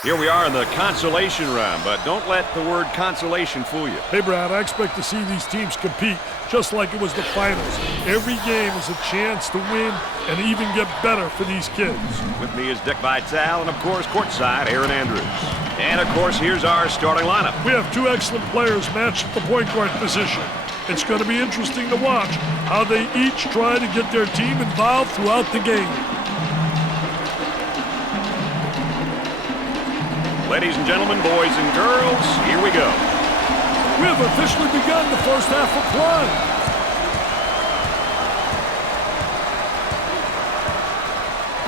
Here we are in the consolation round, but don't let the word consolation fool you. Hey, Brad, I expect to see these teams compete just like it was the finals. Every game is a chance to win and even get better for these kids. With me is Dick Vitale, and of course, courtside, Aaron Andrews. And of course, here's our starting lineup. We have two excellent players matched at the point guard position. It's going to be interesting to watch how they each try to get their team involved throughout the game. Ladies and gentlemen, boys and girls, here we go. We have officially begun the first half of play.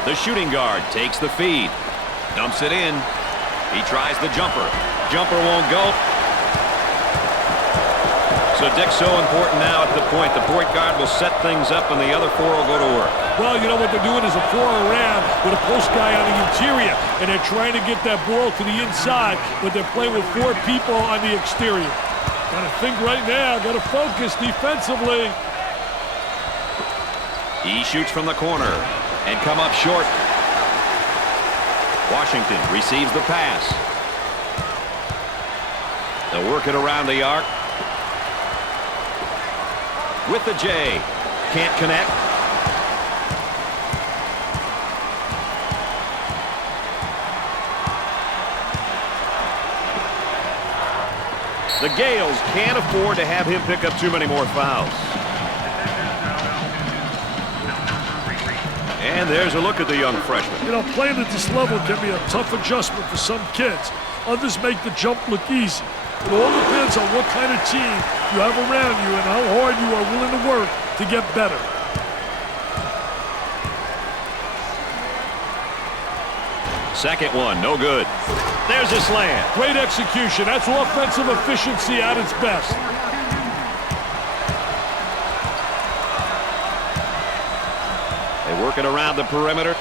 The shooting guard takes the feed, dumps it in. He tries the jumper. Jumper won't go. So Dick's so important now at the point. The point guard will set things up and the other four will go to work. Well, you know what they're doing is a 4-around with a post guy on the interior, and they're trying to get that ball to the inside, but they're playing with 4 people on the exterior. Gotta think right now, gotta focus defensively. He shoots from the corner and come up short. Washington receives the pass. They'll work it around the arc. With the J. Can't connect. The Gaels can't afford to have him pick up too many more fouls. And there's a look at the young freshman. You know, playing at this level can be a tough adjustment for some kids. Others make the jump look easy. It all depends on what kind of team you have around you and how hard you are willing to work to get better. Second one, no good. There's a slam. Great execution. That's offensive efficiency at its best. They work it around the perimeter.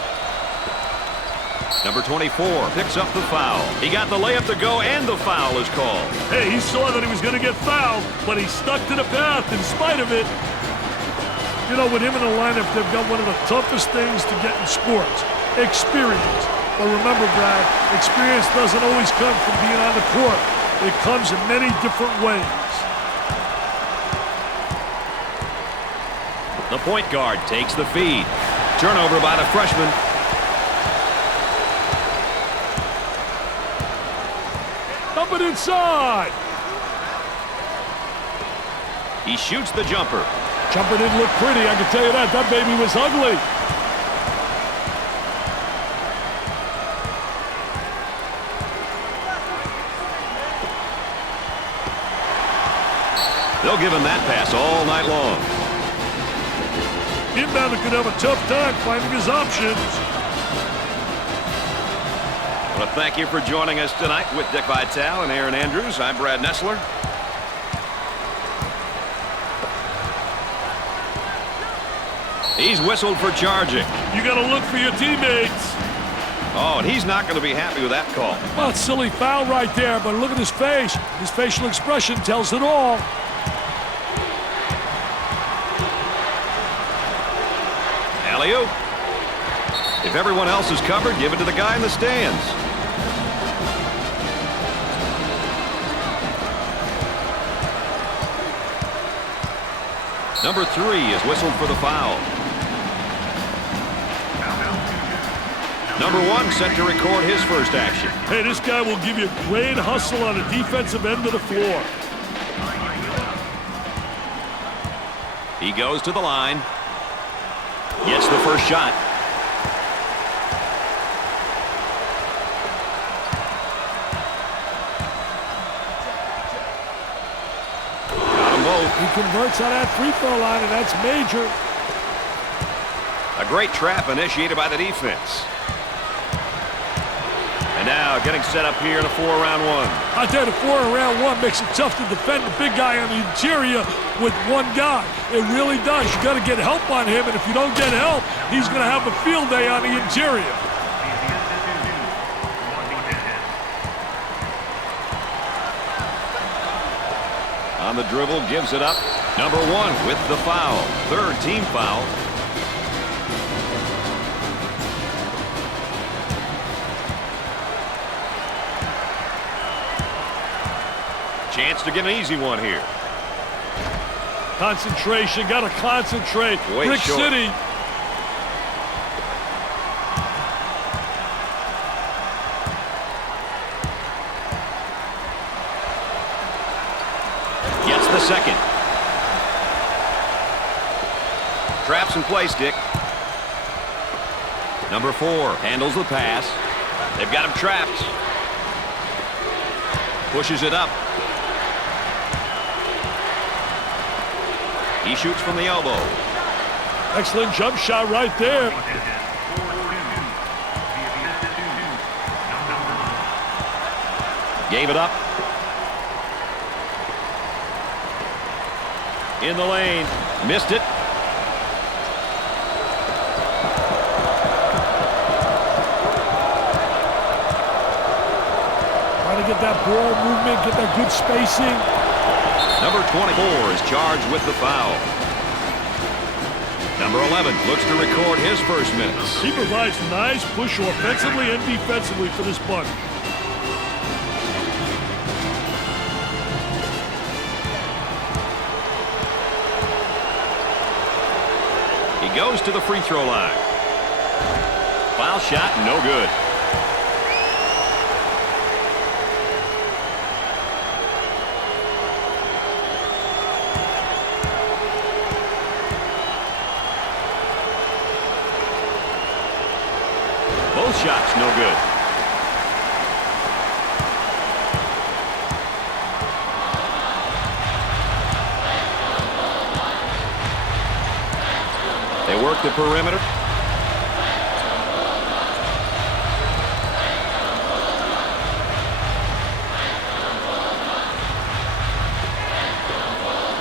Number 24 picks up the foul. He got the layup to go, and the foul is called. Hey, he saw that he was going to get fouled, but he stuck to the path in spite of it. You know, with him in the lineup, they've got one of the toughest things to get in sports, experience. But remember, Brad, experience doesn't always come from being on the court. It comes in many different ways. The point guard takes the feed. Turnover by the freshman. Up and inside. He shoots the jumper. Jumper didn't look pretty, I can tell you that. That baby was ugly. They'll give him that pass all night long. Inbounder could have a tough time finding his options. I want to thank you for joining us tonight with Dick Vitale and Aaron Andrews. I'm Brad Nessler. He's whistled for charging. You got to look for your teammates. Oh, and he's not going to be happy with that call. Well, it's a silly foul right there, but look at his face. His facial expression tells it all. Alley-oop. If everyone else is covered, give it to the guy in the stands. Number 3 is whistled for the foul. Number 1 set to record his first action. Hey, this guy will give you great hustle on the defensive end of the floor. He goes to the line. Gets the first shot. Got them both. He converts on that free throw line, and that's major. A great trap initiated by the defense. And now getting set up here in a 4-round one. I tell you, the 4-round one makes it tough to defend the big guy on the interior with one guy. It really does. You got to get help on him, and if you don't get help, he's going to have a field day on the interior. On the dribble, gives it up. Number 1 with the foul. 3rd team foul. Chance to get an easy one here. Concentration, got to concentrate. Way Brick short. City. Gets the second. Traps in place, Dick. Number 4 handles the pass. They've got him trapped. Pushes it up. He shoots from the elbow. Excellent jump shot right there. Gave it up. In the lane. Missed it. Trying to get that ball movement, get that good spacing. Number 24 is charged with the foul. Number 11 looks to record his first minutes. He provides nice push offensively and defensively for this bunch. He goes to the free throw line. Foul shot, no good. Both shots, no good. They work the perimeter.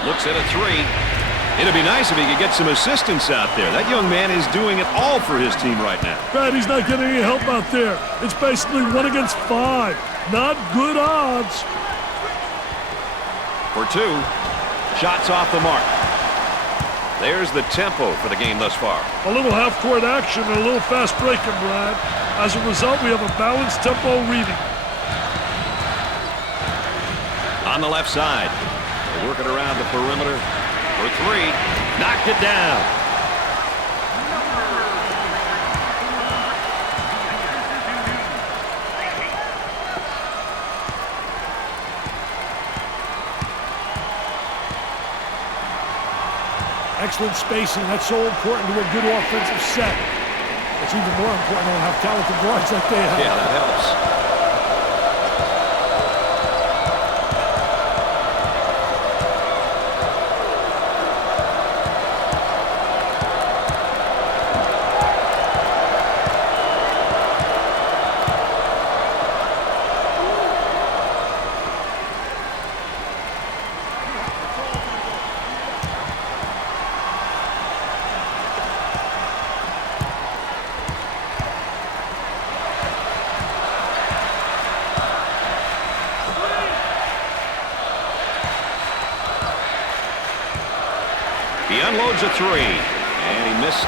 Looks at a three. It'd be nice if he could get some assistance out there. That young man is doing it all for his team right now. Brad, he's not getting any help out there. It's basically 1 against 5. Not good odds. For 2. Shots off the mark. There's the tempo for the game thus far. A little half-court action and a little fast breaking, Brad. As a result, we have a balanced tempo reading. On the left side. They work it around the perimeter. For 3. Knocked it down. Excellent spacing. That's so important to a good offensive set. It's even more important to have talented guards like they have. Yeah, that helps. He unloads a 3, and he missed.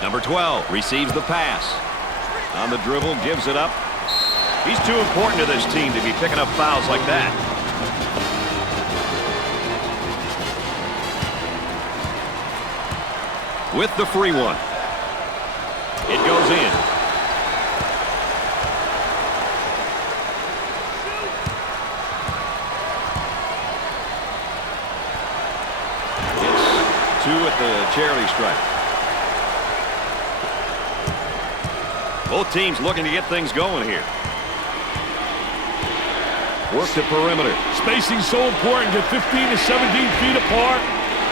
Number 12 receives the pass. On the dribble, gives it up. He's too important to this team to be picking up fouls like that. With the free one. It goes in. It's 2 at the charity stripe. Both teams looking to get things going here. Work the perimeter. Spacing so important. Get 15 to 17 feet apart.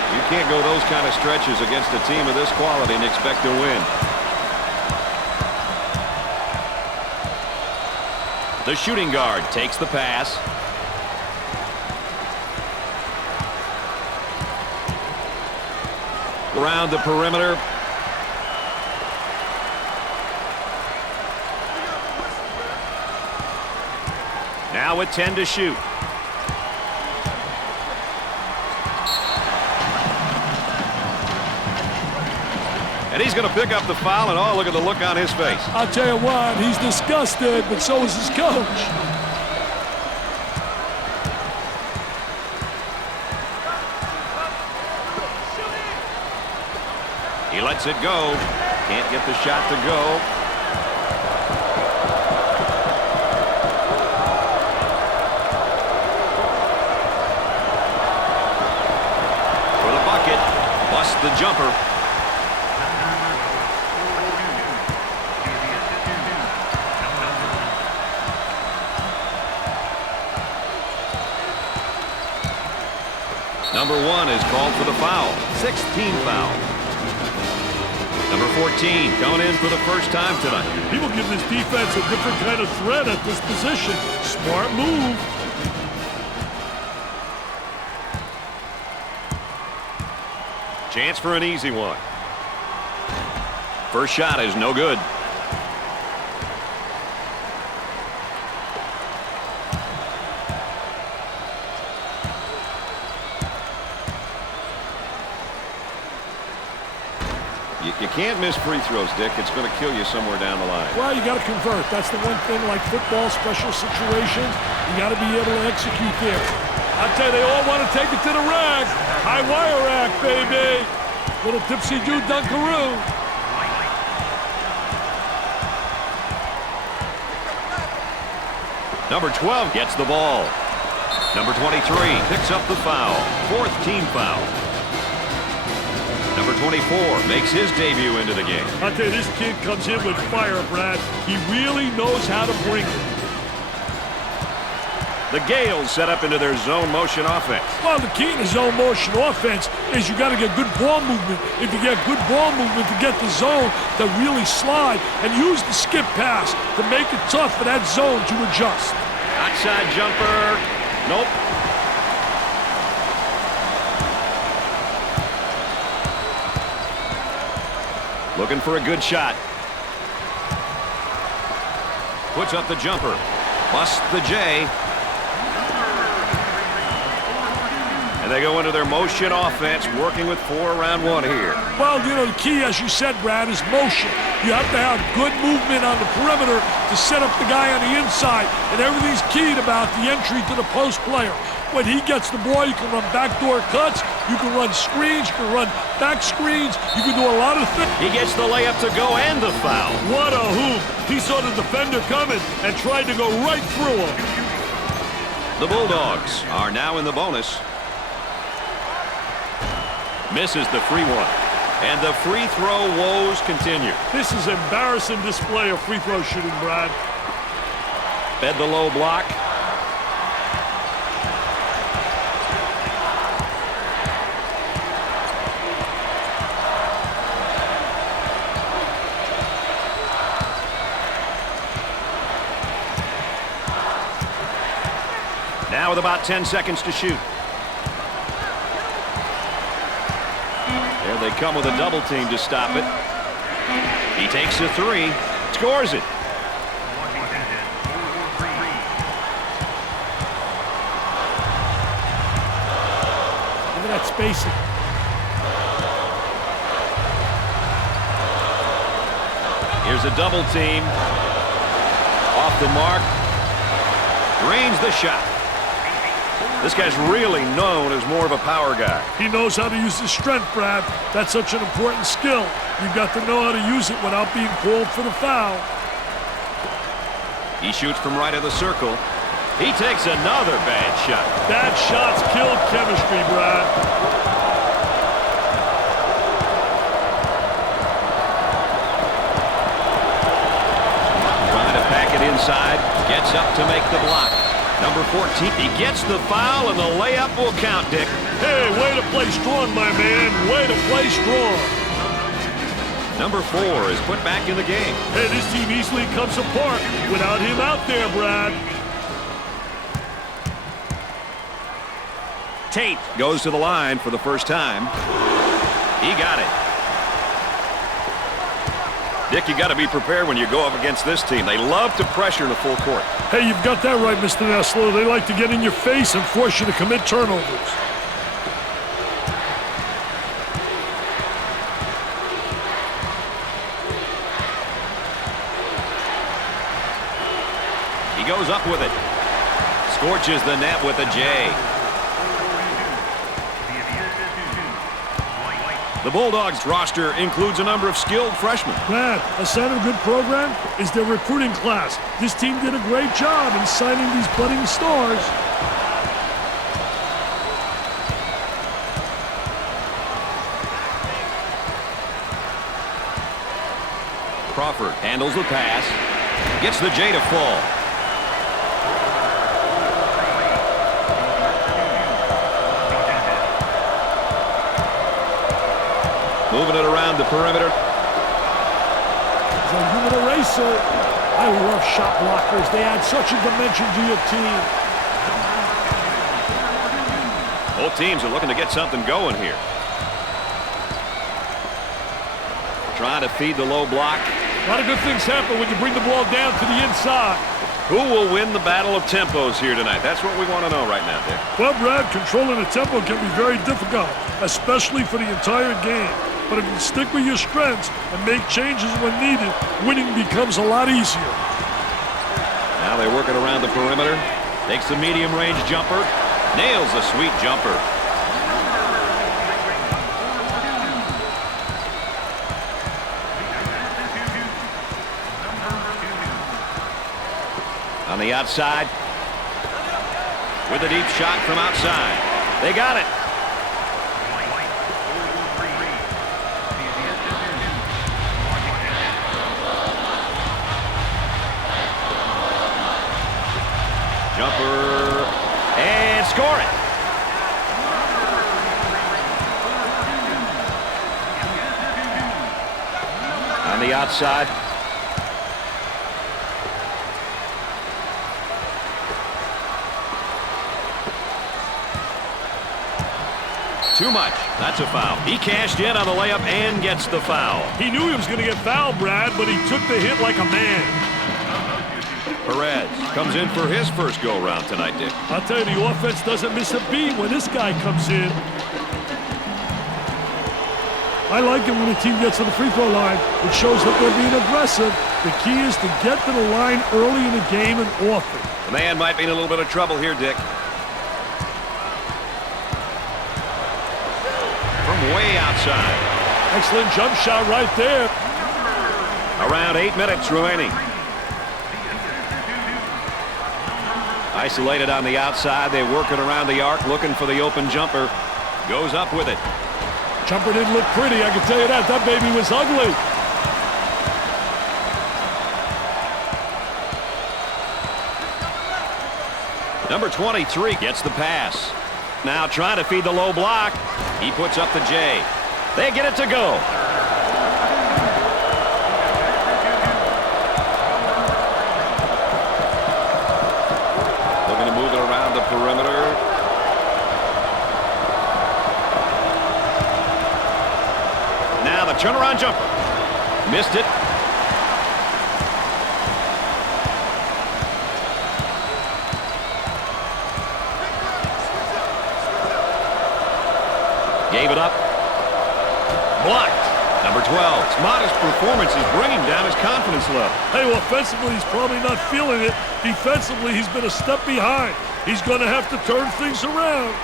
You can't go those kind of stretches against a team of this quality and expect to win. The shooting guard takes the pass. Around the perimeter. Now with 10 to shoot. And he's going to pick up the foul, and oh, look at the look on his face. I'll tell you what, he's disgusted, but so is his coach. He lets it go. Can't get the shot to go. For the bucket. Busts the jumper. Number 1 is called for the foul. 16 foul. Number 14 going in for the first time tonight. He will give this defense a different kind of threat at this position. Smart move. Chance for an easy one. First shot is no good. You can't miss free throws, Dick. It's going to kill you somewhere down the line. Well, you got to convert. That's the one thing, like football, special situations, you got to be able to execute there. I tell you, they all want to take it to the rack. High wire rack, baby. Little tipsy-do dunkaroo. Number 12 gets the ball. Number 23 picks up the foul. 4th team foul. Number 24 makes his debut into the game. I'll tell you, this kid comes in with fire, Brad. He really knows how to bring it. The Gaels set up into their zone motion offense. Well, the key to zone motion offense is you got to get good ball movement. If you get good ball movement to get the zone to really slide and use the skip pass to make it tough for that zone to adjust. Outside jumper. Nope. Looking for a good shot. Puts up the jumper. Busts the J. And they go into their motion offense, working with 4 around 1 here. Well, you know, the key, as you said, Brad, is motion. You have to have good movement on the perimeter to set up the guy on the inside. And everything's keyed about the entry to the post player. When he gets the ball, you can run backdoor cuts, you can run screens, you can run back screens, you can do a lot of things. He gets the layup to go and the foul. What a hoop. He saw the defender coming and tried to go right through him. The Bulldogs are now in the bonus. Misses the free one. And the free throw woes continue. This is an embarrassing display of free throw shooting, Brad. Fed the low block. Now with about 10 seconds to shoot. There they come with a double team to stop it. He takes a 3, scores it. Look at that spacing. Here's a double team. Off the mark. Drains the shot. This guy's really known as more of a power guy. He knows how to use his strength, Brad. That's such an important skill. You've got to know how to use it without being called for the foul. He shoots from right of the circle. He takes another bad shot. Bad shots killed chemistry, Brad. Trying to pack it inside. Gets up to make the block. Number 14, he gets the foul, and the layup will count, Dick. Hey, way to play strong, my man. Way to play strong. Number 4 is put back in the game. Hey, this team easily comes apart without him out there, Brad. Tate goes to the line for the first time. He got it. Dick, you got to be prepared when you go up against this team. They love to pressure in the full court. Hey, you've got that right, Mr. Nessler. They like to get in your face and force you to commit turnovers. up with it. Scorches the net with a J. The Bulldogs roster includes a number of skilled freshmen. Brad, a sign of a good program is their recruiting class. This team did a great job in signing these budding stars. Crawford handles the pass. Gets the J to fall. Moving it around the perimeter. He's a human eraser. I love shot blockers. They add such a dimension to your team. Both teams are looking to get something going here. Trying to feed the low block. A lot of good things happen when you bring the ball down to the inside. Who will win the battle of tempos here tonight? That's what we want to know right now, Dick. Well, Brad, controlling the tempo can be very difficult, especially for the entire game. But if you stick with your strengths and make changes when needed, winning becomes a lot easier. Now they work it around the perimeter. Takes the medium-range jumper. Nails a sweet jumper. On the outside. With a deep shot from outside. They got it. Jumper, and score it. On the outside. Too much. That's a foul. He cashed in on the layup and gets the foul. He knew he was going to get fouled, Brad, but he took the hit like a man. Perez comes in for his first go-around tonight, Dick. I'll tell you, the offense doesn't miss a beat when this guy comes in. I like it when a team gets to the free throw line. It shows that they're being aggressive. The key is to get to the line early in the game and often. The man might be in a little bit of trouble here, Dick. From way outside. Excellent jump shot right there. Around 8 minutes remaining. Isolated on the outside. They work it around the arc, looking for the open jumper. Goes up with it. Jumper didn't look pretty, I can tell you that. That baby was ugly. Number 23 gets the pass. Now trying to feed the low block. He puts up the J. They get it to go. Looking to move it around the perimeter. Now the turnaround jumper. Missed it. Gave it up. Blocked. Number 12. His modest performance is bringing down his confidence level. Hey, well, offensively, he's probably not feeling it. Defensively, he's been a step behind. He's going to have to turn things around.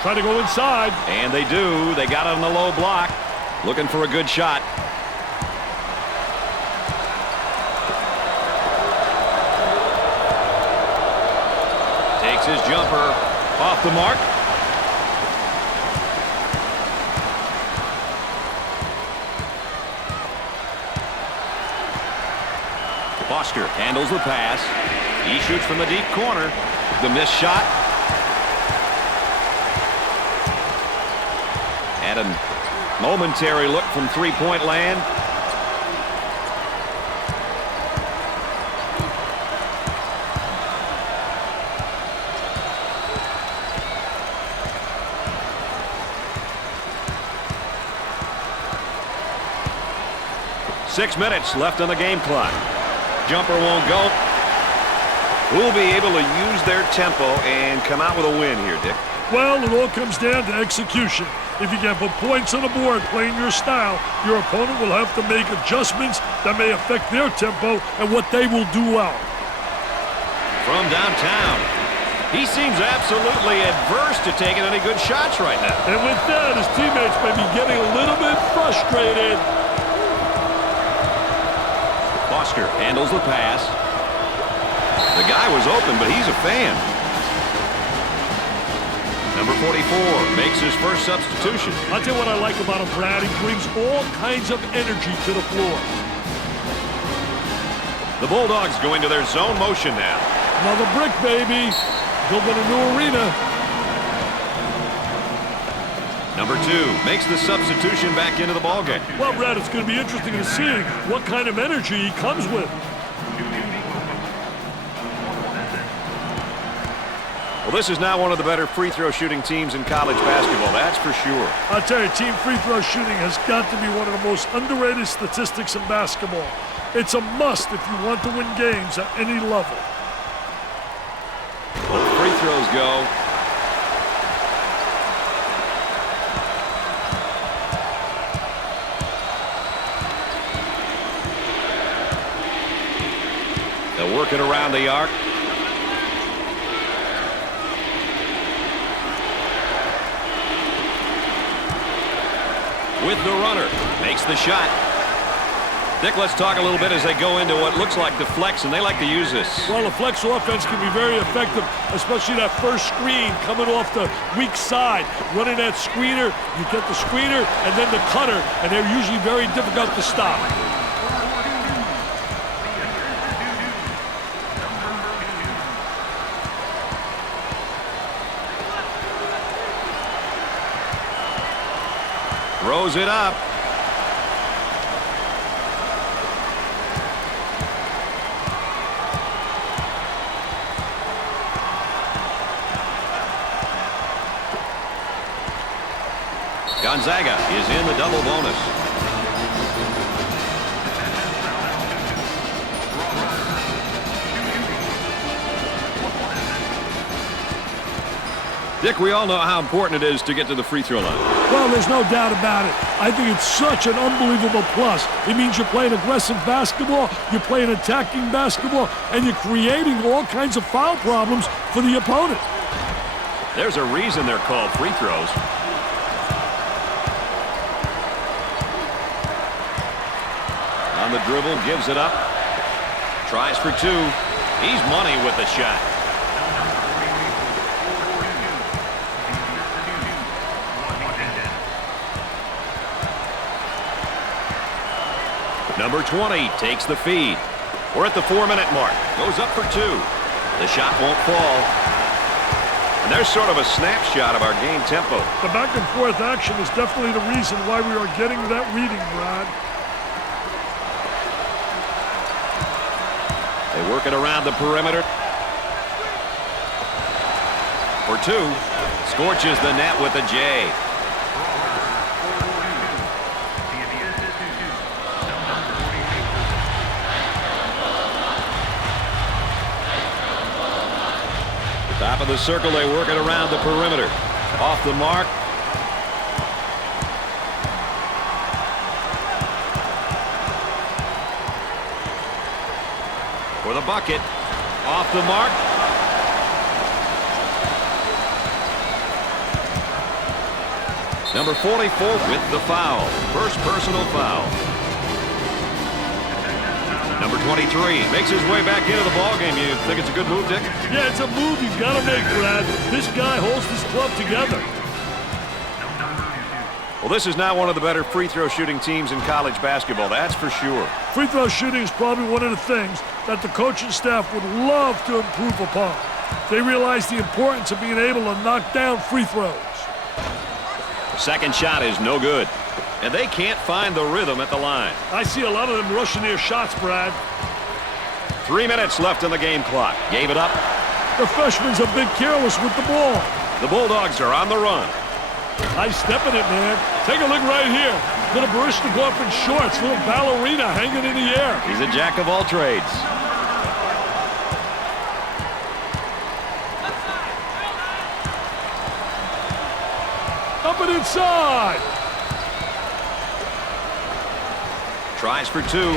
Try to go inside. And they do. They got it on the low block. Looking for a good shot. Takes his jumper off the mark. Foster handles the pass. He shoots from the deep corner. The missed shot. And a momentary look from three-point land. Six minutes left on the game clock. Jumper won't go. Who'll be able to use their tempo and come out with a win here, Dick? Well, it all comes down to execution. If you can put points on the board playing your style, your opponent will have to make adjustments that may affect their tempo and what they will do well. From downtown, he seems absolutely adverse to taking any good shots right now. And with that, his teammates may be getting a little bit frustrated. Foster handles the pass. The guy was open, but he's a fan. Number 44 makes his first substitution. I'll tell you what I like about him, Brad. He brings all kinds of energy to the floor. The Bulldogs go into their zone motion now. Another brick, baby. Building a new arena. Number 2 makes the substitution back into the ballgame. Well, Brad, it's going to be interesting to see what kind of energy he comes with. Well, this is now one of the better free throw shooting teams in college basketball, that's for sure. I'll tell you, team free throw shooting has got to be one of the most underrated statistics in basketball. It's a must if you want to win games at any level. Both free throws go. They'll work it around the arc. With the runner, makes the shot. Dick, let's talk a little bit as they go into what looks like the flex, and they like to use this. Well, the flex offense can be very effective, especially that first screen coming off the weak side. Running that screener, you get the screener and then the cutter, and they're usually very difficult to stop. Throws it up. Gonzaga is in the double bonus. Dick, we all know how important it is to get to the free throw line. Well, there's no doubt about it. I think it's such an unbelievable plus. It means you're playing aggressive basketball, you're playing attacking basketball, and you're creating all kinds of foul problems for the opponent. There's a reason they're called free throws. On the dribble, gives it up. Tries for 2. He's money with the shot. Number 20 takes the feed. We're at the 4-minute mark. Goes up for 2. The shot won't fall. And there's sort of a snapshot of our game tempo. The back and forth action is definitely the reason why we are getting that reading, Brad. They work it around the perimeter. For 2. Scorches the net with a J. Top of the circle, they work it around the perimeter. Off the mark. For the bucket. Off the mark. Number 44 with the foul. First personal foul. Number 23 makes his way back into the ballgame. You think it's a good move, Dick? Yeah, it's a move you've got to make, Brad. This guy holds this club together. Well, this is now one of the better free throw shooting teams in college basketball, that's for sure. Free throw shooting is probably one of the things that the coaching staff would love to improve upon. They realize the importance of being able to knock down free throws. The second shot is no good. And they can't find the rhythm at the line. I see a lot of them rushing their shots, Brad. 3 minutes left on the game clock. Gave it up. The freshman's a bit careless with the ball. The Bulldogs are on the run. Nice step in it, man. Take a look right here. Little Barishnikov in shorts, little ballerina hanging in the air. He's a jack of all trades. Drop it inside. Tries for two.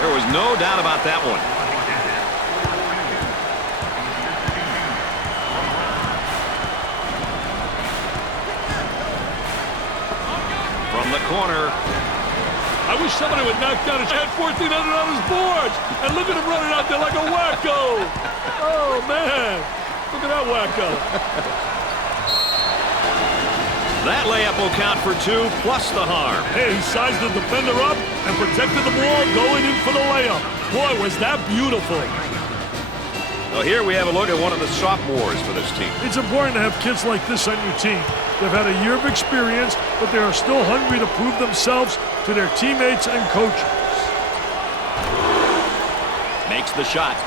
There was no doubt about that one. From the corner. I wish somebody would knock down his head 1,400 on his boards. And look at him running out there like a wacko. Oh, man. Look at that wacko. That layup will count for two, plus the harm. Hey, he sized the defender up and protected the ball going in for the layup. Boy, was that beautiful. Well, here we have a look at one of the sophomores for this team. It's important to have kids like this on your team. They've had a year of experience, but they are still hungry to prove themselves to their teammates and coaches. Makes the shot.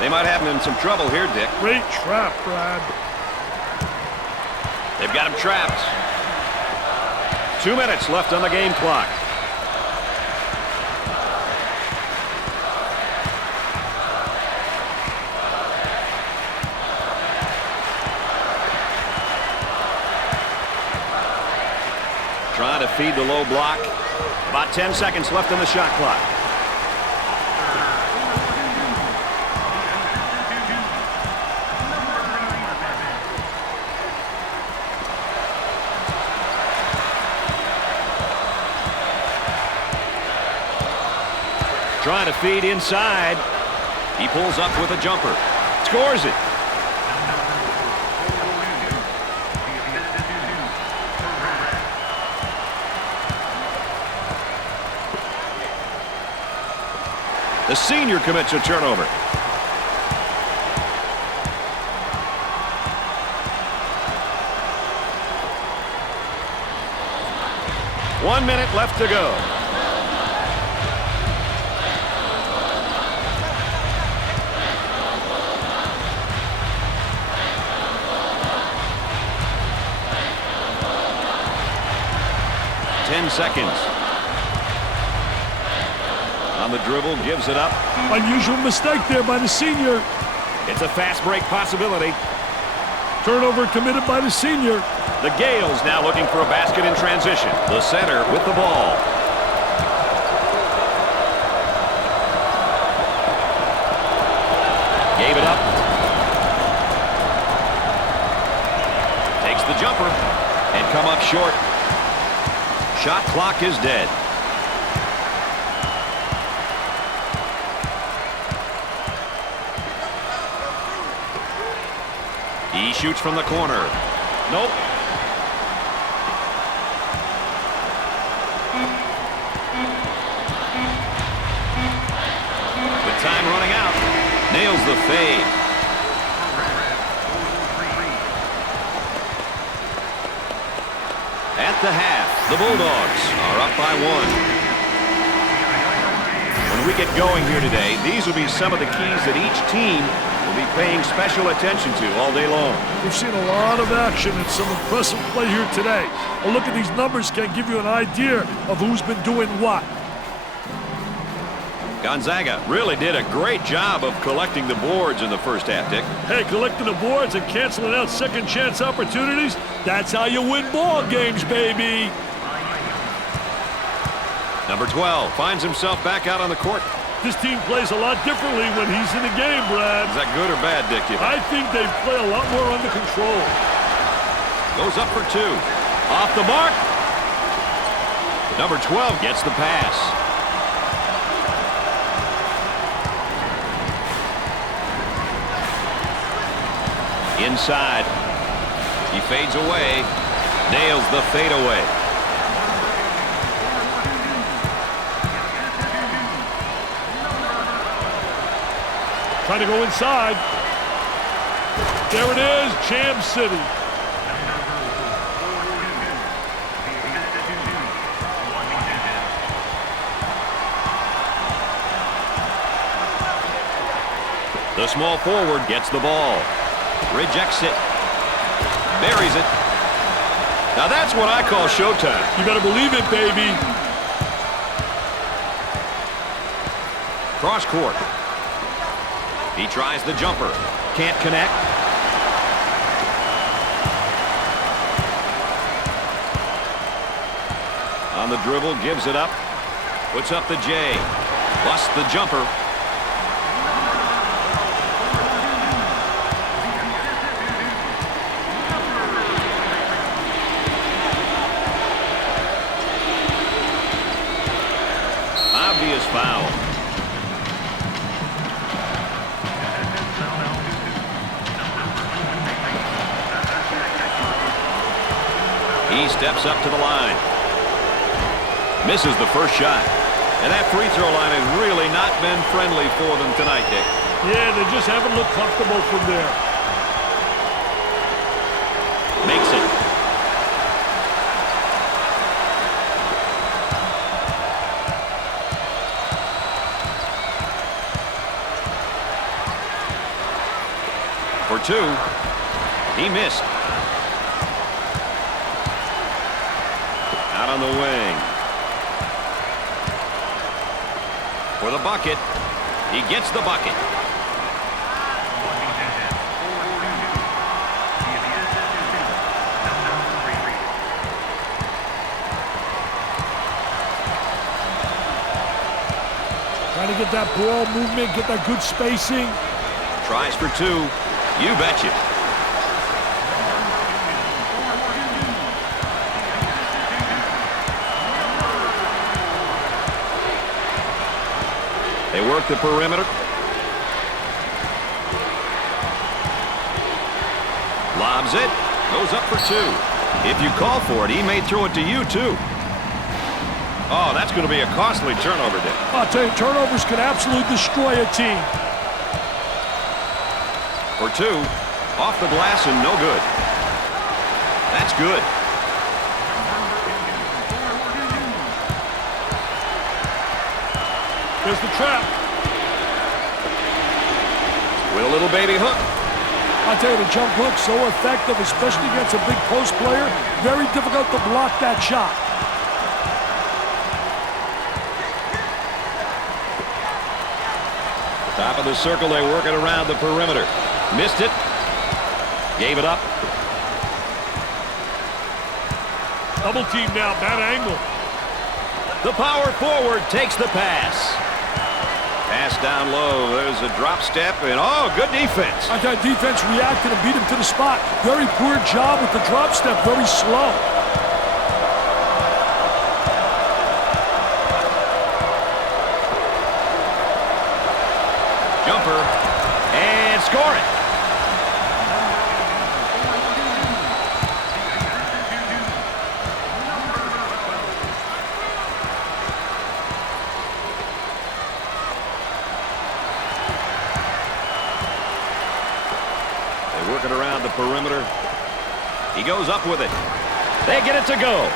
They might have him in some trouble here, Dick. Great trap, Brad. They've got him trapped. 2 minutes left on the game clock. Trying to feed the low block. About 10 seconds left on the shot clock. Trying to feed inside. He pulls up with a jumper. Scores it. The senior commits a turnover. One minute left to go. Seconds. On the dribble, gives it up. Unusual mistake there by the senior. It's a fast break possibility. Turnover committed by the senior. The Gaels now looking for a basket in transition. The center with the ball. Gave it up. Takes the jumper and come up short. Shot clock is dead. He shoots from the corner. Nope. With time running out, nails the fade. At the half, the Bulldogs are up by one. When we get going here today, these will be some of the keys that each team will be paying special attention to all day long. We've seen a lot of action and some impressive play here today. A look at these numbers can give you an idea of who's been doing what. Gonzaga really did a great job of collecting the boards in the first half, Dick. Hey, collecting the boards and canceling out second chance opportunities, that's how you win ball games, baby. Number 12 finds himself back out on the court. This team plays a lot differently when he's in the game, Brad. Is that good or bad, Dick? I think they play a lot more under control. Goes up for two. Off the mark. Number 12 gets the pass. Inside. He fades away. Nails the fadeaway. Trying to go inside. There it is, Jam City. The small forward gets the ball. Rejects it. Buries it. Now that's what I call showtime. You better believe it, baby. Cross court. He tries the jumper. Can't connect. On the dribble, gives it up. Puts up the J. Busts the jumper. Obvious foul. He steps up to the line. Misses the first shot. And that free throw line has really not been friendly for them tonight, Dick. Yeah, they just haven't looked comfortable from there. Makes it. For two. He missed. Out on the wing. For the bucket. He gets the bucket. Trying to get that ball movement, get that good spacing. Tries for two. You betcha. They work the perimeter. Lobs it. Goes up for two. If you call for it, he may throw it to you, too. Oh, that's going to be a costly turnover, Dick. I'll tell you, turnovers can absolutely destroy a team. For two. Off the glass and no good. That's good. There's the trap. With a little baby hook. I'll tell you, the jump hook so effective, especially against a big post player. Very difficult to block that shot. Top of the circle, they work it around the perimeter. Missed it. Gave it up. Double team now, bad angle. The power forward takes the pass. Pass down low. There's a drop step, and oh, good defense. I thought defense reacted and beat him to the spot. Very poor job with the drop step, very slow. Jumper, and score it. Working around the perimeter. He goes up with it. They get it to go.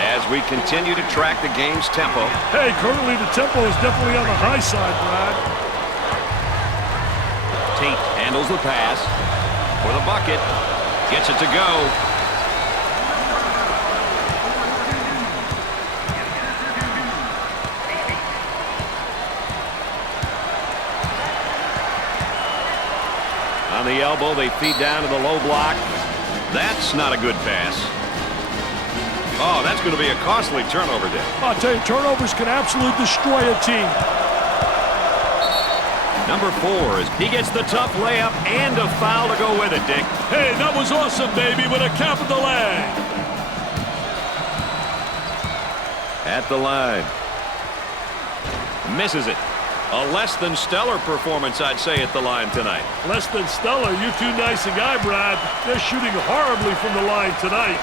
As we continue to track the game's tempo. Hey, currently the tempo is definitely on the high side, Brad. Tate handles the pass for the bucket. Gets it to go. On the elbow, they feed down to the low block. That's not a good pass. Oh, that's going to be a costly turnover, Dick. I'll tell you, turnovers can absolutely destroy a team. Number 4 is he gets the tough layup and a foul to go with it, Dick. Hey, that was awesome, baby, with a capital A. At the line. Misses it. A less than stellar performance, I'd say, at the line tonight. Less than stellar. You're too nice a guy, Brad. They're shooting horribly from the line tonight.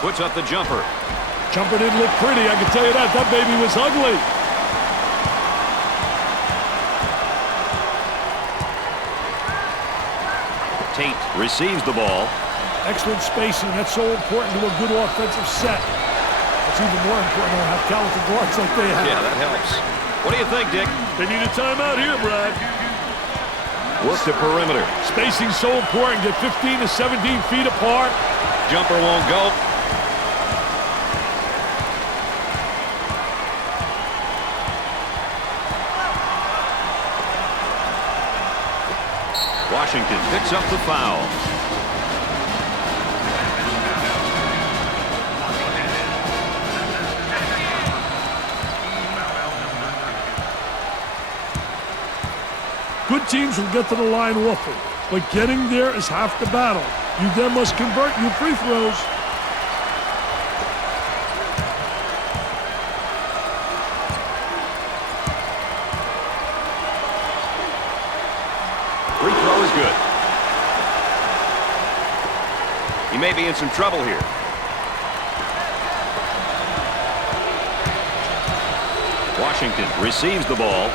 Puts up the jumper. Jumper didn't look pretty, I can tell you that. That baby was ugly. Tate receives the ball. Excellent spacing. That's so important to a good offensive set. It's even more important to have talented guards like they have. Yeah, that helps. What do you think, Dick? They need a timeout here, Brad. Work the perimeter. Spacing's so important. Get 15 to 17 feet apart. Jumper won't go. Washington picks up the foul. Good teams will get to the line often, but getting there is half the battle. You then must convert your free throws. Free throw is good. He may be in some trouble here. Washington receives the ball.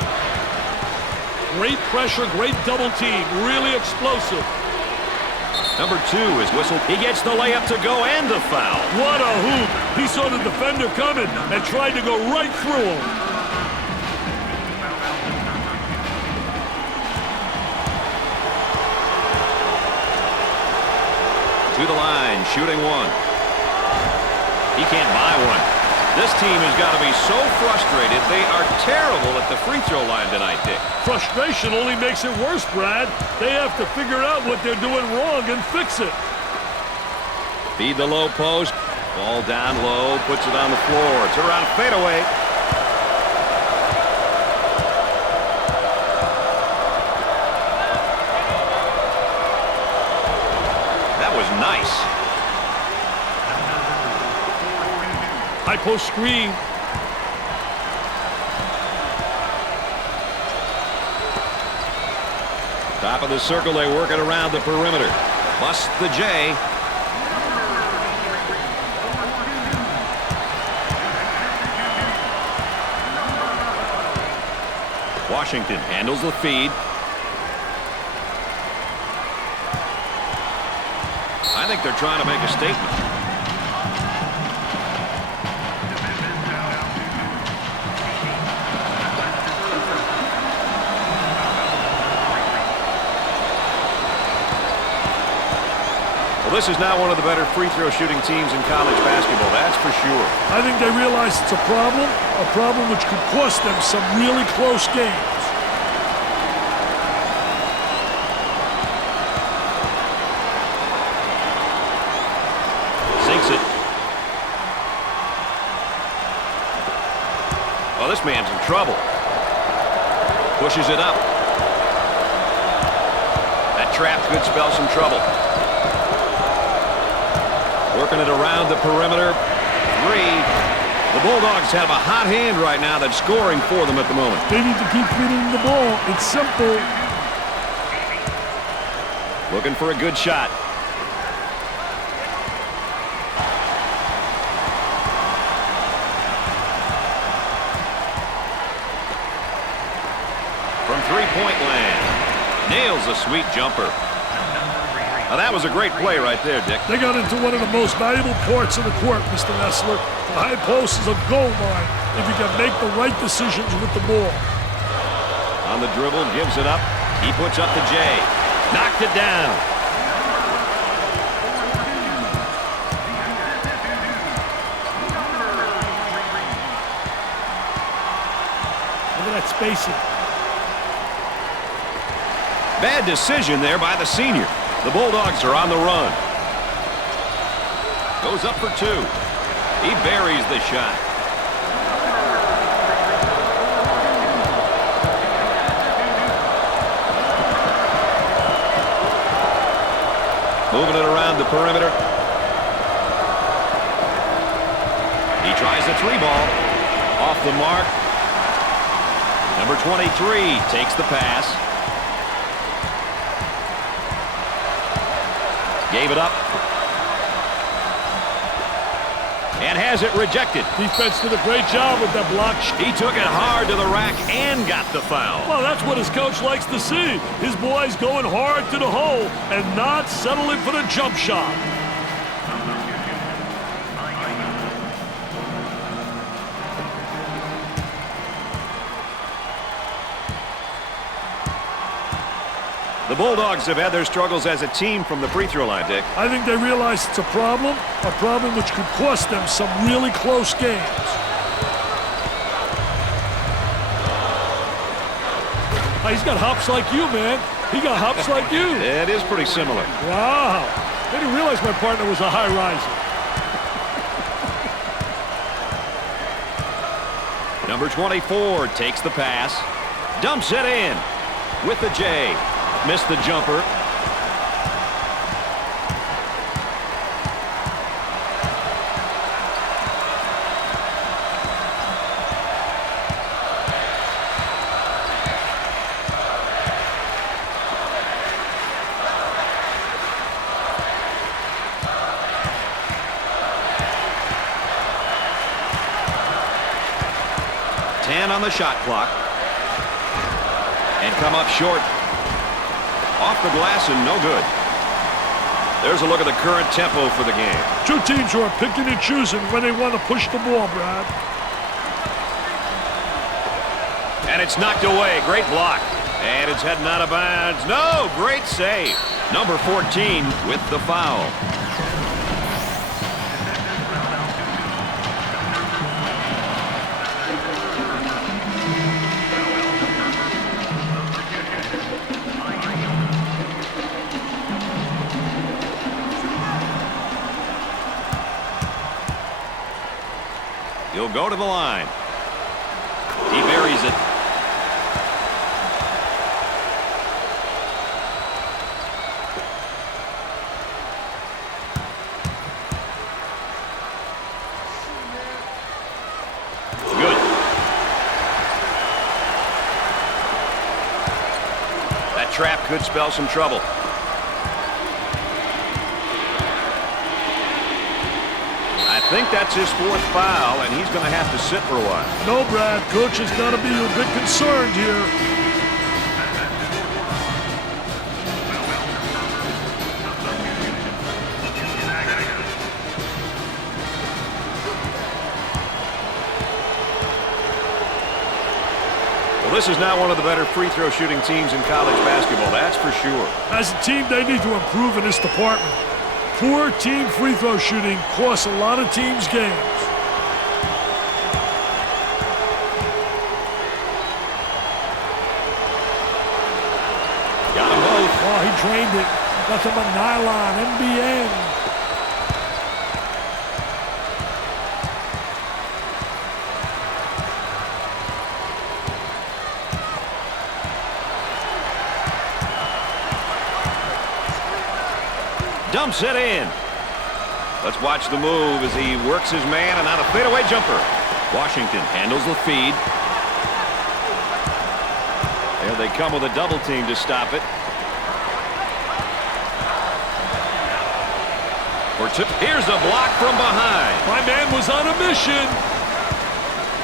Great pressure, great double team, really explosive. Number 2 is whistled. He gets the layup to go and the foul. What a hoop. He saw the defender coming and tried to go right through him. To the line, shooting one. He can't buy one. This team has got to be so frustrated. They are terrible at the free throw line tonight, Dick. Frustration only makes it worse, Brad. They have to figure out what they're doing wrong and fix it. Feed the low post. Ball down low, puts it on the floor. It's around fadeaway. That was nice. High post screen. Top of the circle, they work it around the perimeter. Bust the J. Washington handles the feed. I think they're trying to make a statement. Well, this is now one of the better free throw shooting teams in college basketball, that's for sure. I think they realize it's a problem which could cost them some really close games. Sinks it. Oh, this man's in trouble. Pushes it up. That trap could spell some trouble. Working it around the perimeter. 3. The Bulldogs have a hot hand right now that's scoring for them at the moment. They need to keep feeding the ball. It's simple. Looking for a good shot. From three-point land. Nails a sweet jumper. Now, that was a great play right there, Dick. They got into one of the most valuable parts of the court, Mr. Nessler. The high post is a goal line if you can make the right decisions with the ball. On the dribble, gives it up. He puts up the J. Knocked it down. Look at that spacing. Bad decision there by the senior. The Bulldogs are on the run. Goes up for 2. He buries the shot. Moving it around the perimeter. He tries the 3-ball. Off the mark. Number 23 takes the pass. Gave it up. And has it rejected. Defense did a great job with that block. He took it hard to the rack and got the foul. Well, that's what his coach likes to see. His boys going hard to the hole and not settling for the jump shot. The Bulldogs have had their struggles as a team from the free throw line, Dick. I think they realize it's a problem which could cost them some really close games. He's got hops like you, man. He got hops like you. It is pretty similar. Wow. I didn't realize my partner was a high riser. Number 24 takes the pass. Dumps it in. with the J. Missed the jumper. On the shot clock, and come up short. Off the glass and no good. There's a look at the current tempo for the game. Two teams who are picking and choosing when they want to push the ball, Brad. And it's knocked away. Great block. And it's heading out of bounds. No, great save. Number 14 with the foul. He'll go to the line. He buries it. Good. That trap could spell some trouble. I think that's his fourth foul, and he's going to have to sit for a while. No, Brad. Coach has got to be a bit concerned here. Well, this is not one of the better free throw shooting teams in college basketball, that's for sure. As a team, they need to improve in this department. Poor team free throw shooting costs a lot of teams games. Got them both. Oh, he drained it. Nothing but nylon, NBN. Dumps it in. Let's watch the move as he works his man and out a fadeaway jumper. Washington handles the feed. There they come with a double team to stop it. Here's a block from behind. My man was on a mission.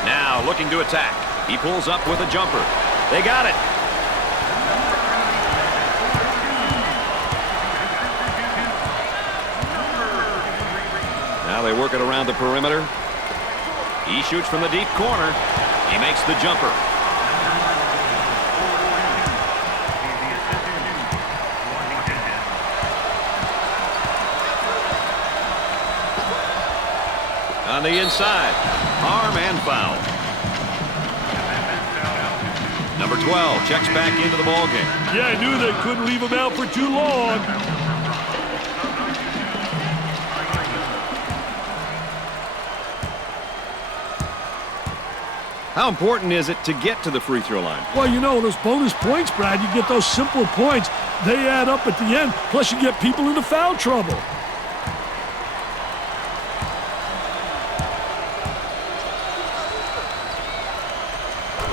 Now looking to attack. He pulls up with a jumper. They got it. Now they work it around the perimeter. He shoots from the deep corner. He makes the jumper. On the inside, harm and foul. Number 12 checks back into the ballgame. Yeah, I knew they couldn't leave him out for too long. How important is it to get to the free throw line? Well, you know, those bonus points, Brad, you get those simple points. They add up at the end, plus you get people into foul trouble.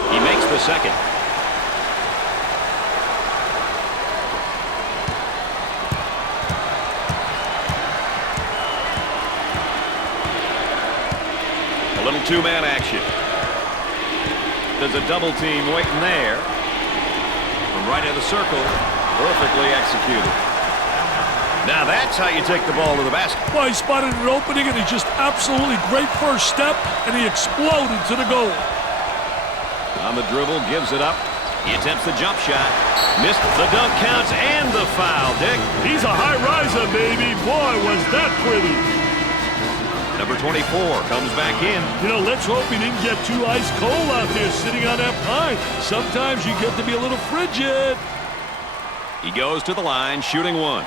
He makes the second. A little two-man action. There's a double team waiting there. From right in the circle, perfectly executed. Now that's how you take the ball to the basket. Well, he spotted an opening, and he just absolutely great first step, and he exploded to the goal. On the dribble, gives it up. He attempts the jump shot. Missed the dunk counts and the foul, Dick. He's a high riser, baby. Boy, was that pretty. Number 24 comes back in. You know, let's hope he didn't get too ice cold out there sitting on that pine. Sometimes you get to be a little frigid. He goes to the line, shooting one.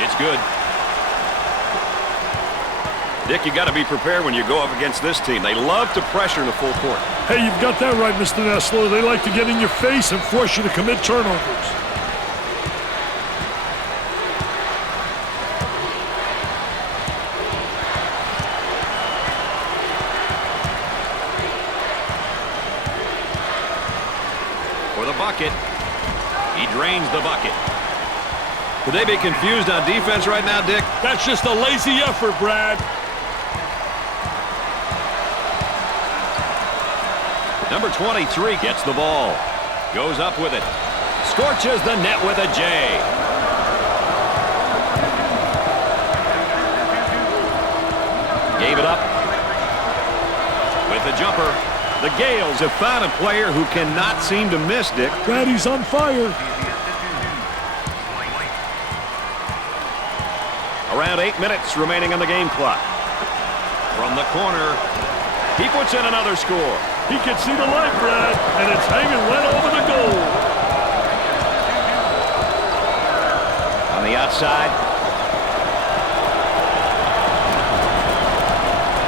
It's good. Dick, you got to be prepared when you go up against this team. They love to pressure in the full court. Hey, you've got that right, Mr. Nessler. They like to get in your face and force you to commit turnovers. For the bucket. He drains the bucket. Would they be confused on defense right now, Dick? That's just a lazy effort, Brad. Number 23 gets the ball. Goes up with it. Scorches the net with a J. Gave it up. With the jumper. The Gaels have found a player who cannot seem to miss, Dick. Brad, he's on fire. Around 8 minutes remaining on the game clock. From the corner, he puts in another score. He can see the light, Brad, and it's hanging right over the goal. On the outside.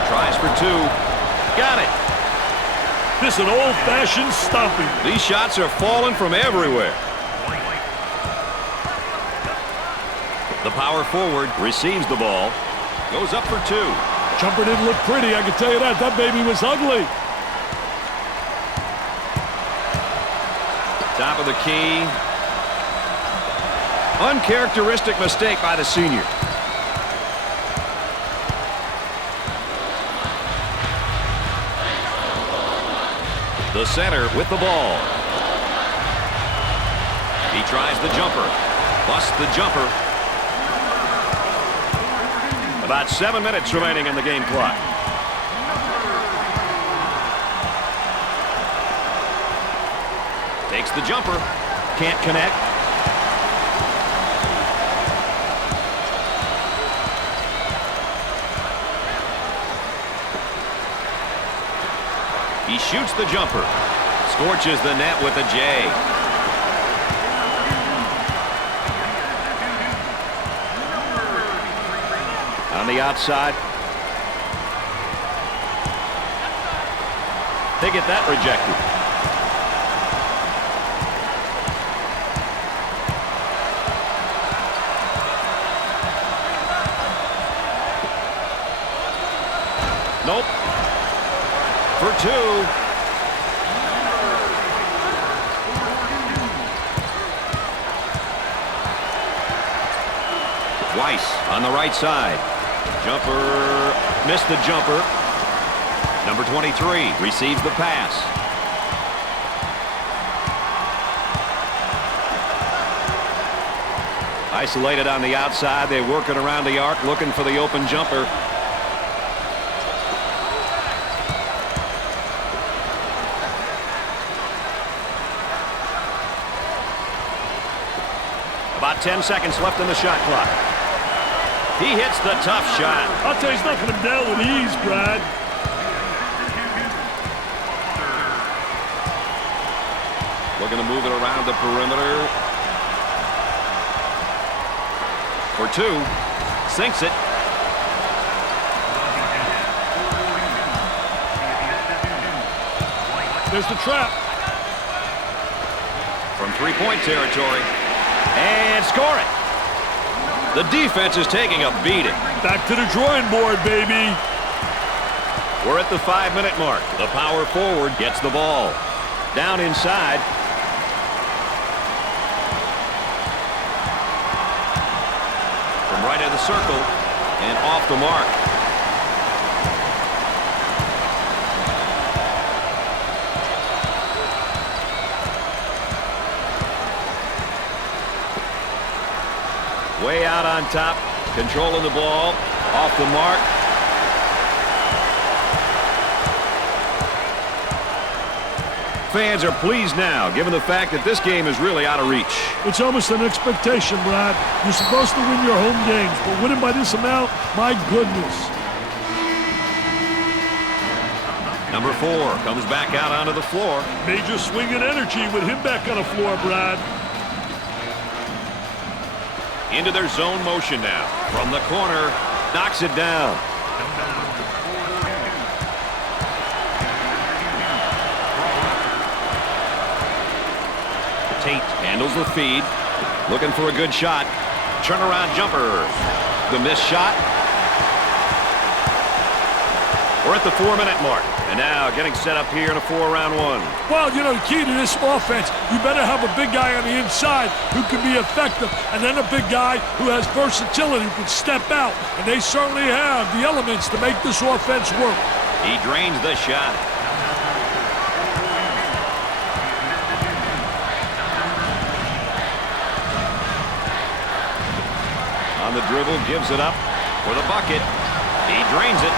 Tries for two. Got it. This is an old-fashioned stomping. These shots are falling from everywhere. The power forward receives the ball. Goes up for two. Jumper didn't look pretty, I can tell you that. That baby was ugly. Top of the key. Uncharacteristic mistake by the senior. The center with the ball. He tries the jumper. Busts the jumper. About 7 minutes remaining on the game clock. Takes the jumper. Can't connect. He shoots the jumper. Scorches the net with a J. On the outside. They get that rejected. Nope. For two. Weiss on the right side. Jumper, missed the jumper. Number 23 receives the pass. Isolated on the outside. They're working around the arc, looking for the open jumper. About 10 seconds left in the shot clock. He hits the tough shot. I'll tell you, he's knocking him down with ease, Brad. Looking to move it around the perimeter. For two. Sinks it. There's the trap. From three-point territory. And score it. The defense is taking a beating. Back to the drawing board, baby. We're at the 5-minute mark. The power forward gets the ball. Down inside. From right of the circle and off the mark. Way out on top, controlling the ball, off the mark. Fans are pleased now, given the fact that this game is really out of reach. It's almost an expectation, Brad. You're supposed to win your home games, but winning by this amount, my goodness. Number 4 comes back out onto the floor. Major swing and energy with him back on the floor, Brad. Into their zone motion now. From the corner, knocks it down. Tate handles the feed. Looking for a good shot. Turnaround jumper. The missed shot. We're at the 4-minute mark. And now getting set up here in a 4-round one. Well, you know, the key to this offense, you better have a big guy on the inside who can be effective, and then a big guy who has versatility, who can step out. And they certainly have the elements to make this offense work. He drains the shot. On the dribble, gives it up for the bucket. He drains it.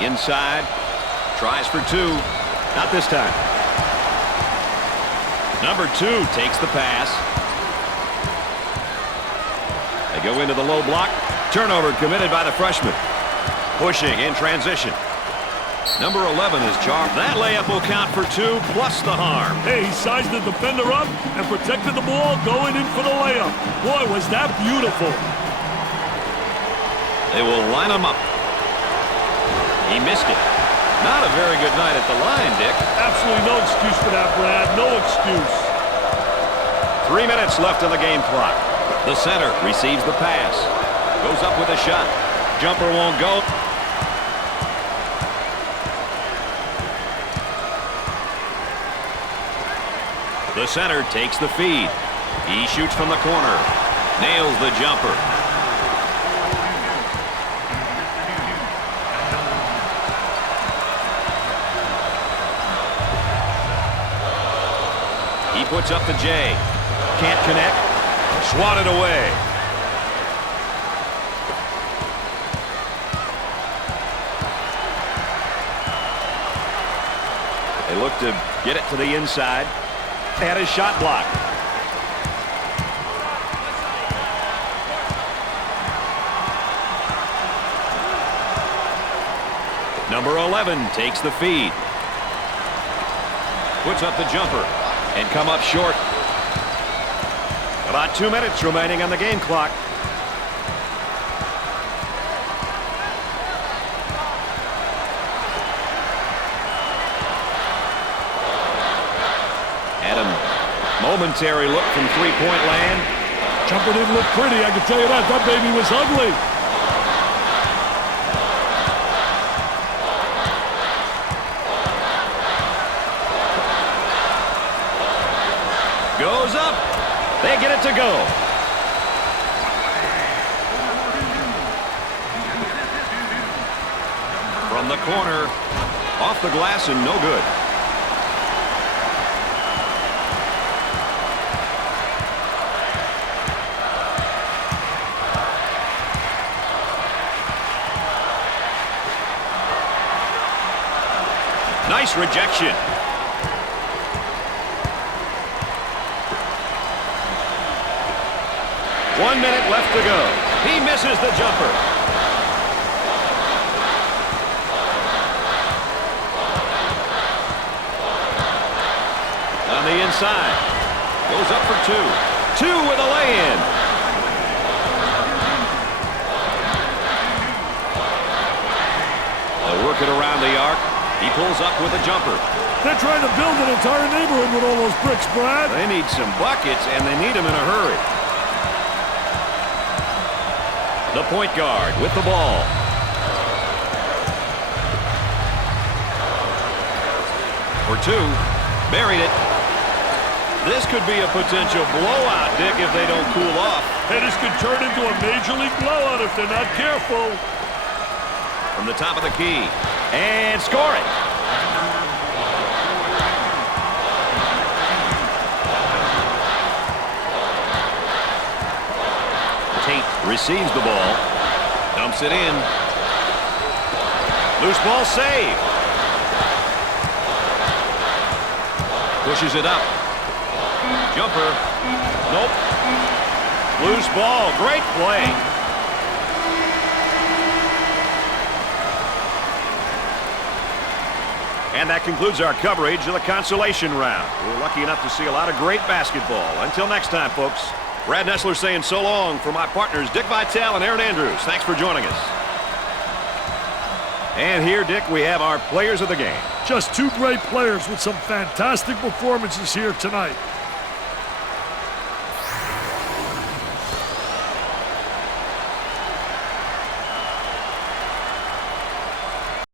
Inside, tries for two. Not this time. Number 2 takes the pass. They go into the low block. Turnover committed by the freshman. Pushing in transition. Number 11 is charged. That layup will count for 2 plus the harm. Hey, he sized the defender up and protected the ball going in for the layup. Boy, was that beautiful. They will line him up. He missed it. Not a very good night at the line, Dick. Absolutely no excuse for that, Brad. No excuse. 3 minutes left on the game clock. The center receives the pass. Goes up with a shot. Jumper won't go. The center takes the feed. He shoots from the corner. Nails the jumper. He puts up the J. Can't connect. Swatted away. They look to get it to the inside. They had his shot blocked. Number 11 takes the feed. Puts up the jumper and come up short. About 2 minutes remaining on the game clock. Momentary look from three-point land. Jumper didn't look pretty, I can tell you that. That baby was ugly. Goes up. They get it to go. From the corner. Off the glass and no good. Nice rejection. One minute left to go. He misses the jumper. On the inside. Goes up for 2. 2 with a lay-in. They'll work it around the arc. He pulls up with a jumper. They're trying to build an entire neighborhood with all those bricks, Brad. They need some buckets, and they need them in a hurry. The point guard with the ball. For 2. Buried it. This could be a potential blowout, Dick, if they don't cool off. Hey, this could turn into a major league blowout if they're not careful. From the top of the key. And score it. Tate receives the ball. Dumps it in. Loose ball save. Pushes it up. Jumper. Nope. Loose ball. Great play. And that concludes our coverage of the consolation round. We're lucky enough to see a lot of great basketball. Until next time, folks, Brad Nessler saying so long for my partners, Dick Vitale and Aaron Andrews. Thanks for joining us. And here, Dick, we have our players of the game. Just two great players with some fantastic performances here tonight.